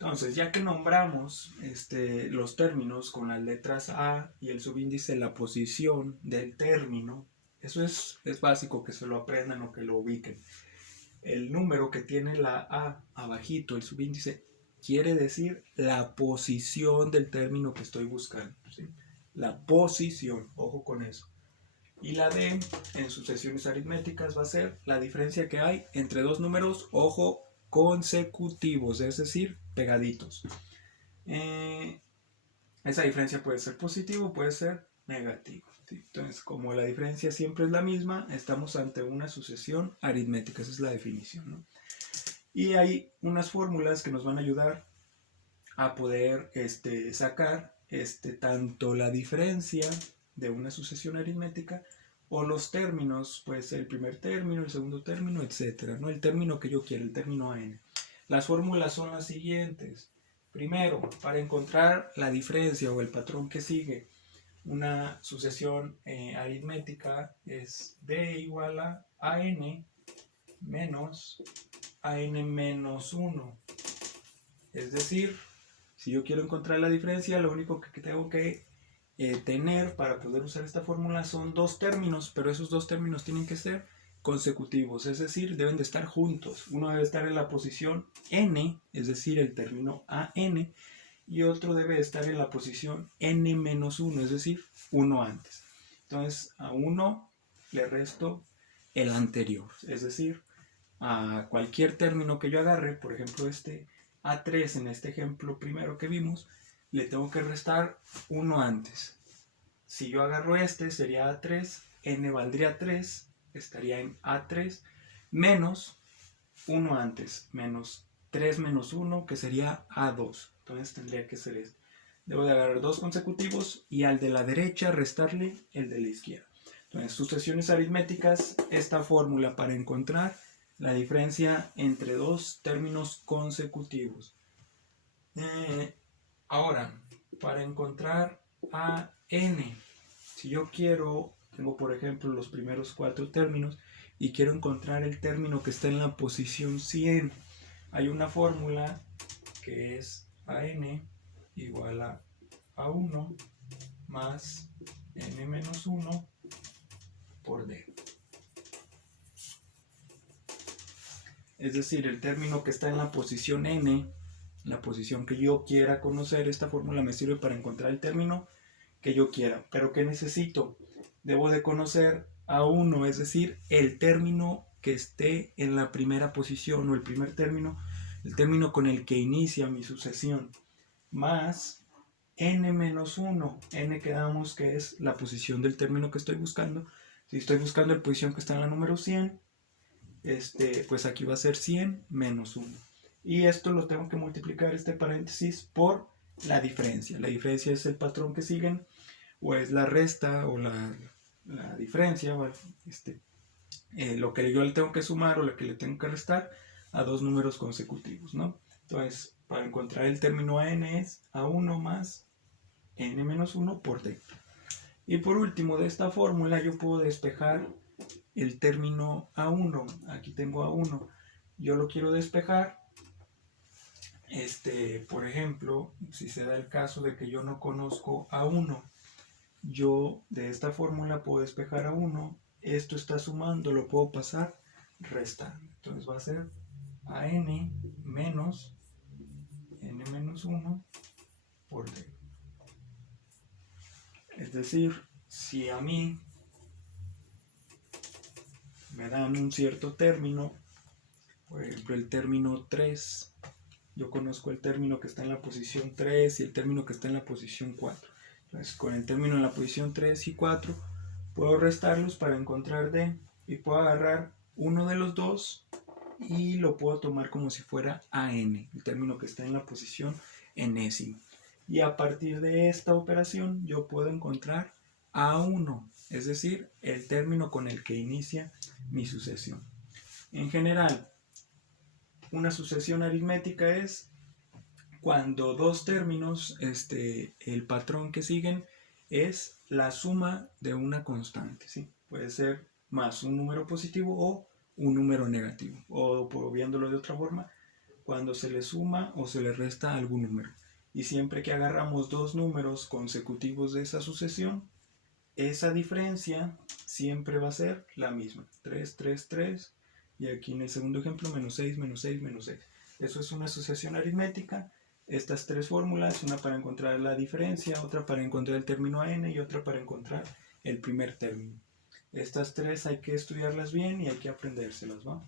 Entonces, ya que nombramos los términos con las letras A y el subíndice, la posición del término, eso es básico que se lo aprendan o que lo ubiquen. El número que tiene la A abajito, el subíndice, quiere decir la posición del término que estoy buscando, ¿sí? La posición, ojo con eso. Y la D en sucesiones aritméticas va a ser la diferencia que hay entre dos números, ojo, consecutivos, es decir, pegaditos. Esa diferencia puede ser positivo o puede ser negativo, ¿sí? Entonces, como la diferencia siempre es la misma, estamos ante una sucesión aritmética, esa es la definición, ¿no? Y hay unas fórmulas que nos van a ayudar a poder sacar tanto la diferencia de una sucesión aritmética o los términos, pues el primer término, el segundo término, etcétera, ¿no? El término que yo quiero, el término n. Las fórmulas son las siguientes. Primero, para encontrar la diferencia o el patrón que sigue una sucesión aritmética es d igual a n menos a n menos 1. Es decir, si yo quiero encontrar la diferencia, lo único que tengo que tener para poder usar esta fórmula son dos términos, pero esos dos términos tienen que ser consecutivos, es decir, deben de estar juntos. Uno debe estar en la posición n, es decir, el término an, y otro debe estar en la posición n-1, es decir, uno antes. Entonces, a uno le resto el anterior, es decir, a cualquier término que yo agarre, por ejemplo este A3 en este ejemplo primero que vimos, le tengo que restar uno antes. Si yo agarro este sería A3, n valdría 3, estaría en A3, menos 1 antes, menos 3 menos 1, que sería A2. Entonces tendría que ser este. Debo de agarrar dos consecutivos y al de la derecha restarle el de la izquierda. Entonces, sucesiones aritméticas, esta fórmula para encontrar la diferencia entre dos términos consecutivos. Ahora, para encontrar a n, si yo tengo por ejemplo los primeros cuatro términos y quiero encontrar el término que está en la posición 100, hay una fórmula que es an igual a 1 más n menos 1 por d. Es decir, el término que está en la posición n, la posición que yo quiera conocer, esta fórmula me sirve para encontrar el término que yo quiera. Pero ¿qué necesito? Debo de conocer a 1, es decir, el término que esté en la primera posición o el primer término, el término con el que inicia mi sucesión, más n menos 1. N quedamos que es la posición del término que estoy buscando. Si estoy buscando la posición que está en la número 100, pues aquí va a ser 100 menos 1. Y esto lo tengo que multiplicar, este paréntesis, por la diferencia. La diferencia es el patrón que siguen, o es la resta, o la diferencia, o lo que yo le tengo que sumar o lo que le tengo que restar a dos números consecutivos, ¿no? Entonces, para encontrar el término a n es a1 más n menos 1 por d. Y por último, de esta fórmula yo puedo despejar el término A1. Aquí tengo A1. Yo lo quiero despejar. Por ejemplo, si se da el caso de que yo no conozco A1, yo de esta fórmula puedo despejar A1. Esto está sumando, lo puedo pasar restando. Entonces va a ser AN menos n-1 por d. Es decir, si a mí me dan un cierto término, por ejemplo el término 3, yo conozco el término que está en la posición 3 y el término que está en la posición 4. Entonces, con el término en la posición 3 y 4, puedo restarlos para encontrar d y puedo agarrar uno de los dos y lo puedo tomar como si fuera an, el término que está en la posición enésima. Y a partir de esta operación, yo puedo encontrar a1, es decir, el término con el que inicia mi sucesión. En general, una sucesión aritmética es cuando dos términos, el patrón que siguen es la suma de una constante, ¿sí? Puede ser más un número positivo o un número negativo. O viéndolo de otra forma, cuando se le suma o se le resta algún número. Y siempre que agarramos dos números consecutivos de esa sucesión, esa diferencia siempre va a ser la misma. 3, 3, 3. Y aquí en el segundo ejemplo, menos 6, menos 6, menos 6. Eso es una asociación aritmética. Estas tres fórmulas, una para encontrar la diferencia, otra para encontrar el término n y otra para encontrar el primer término. Estas tres hay que estudiarlas bien y hay que aprendérselas, ¿va?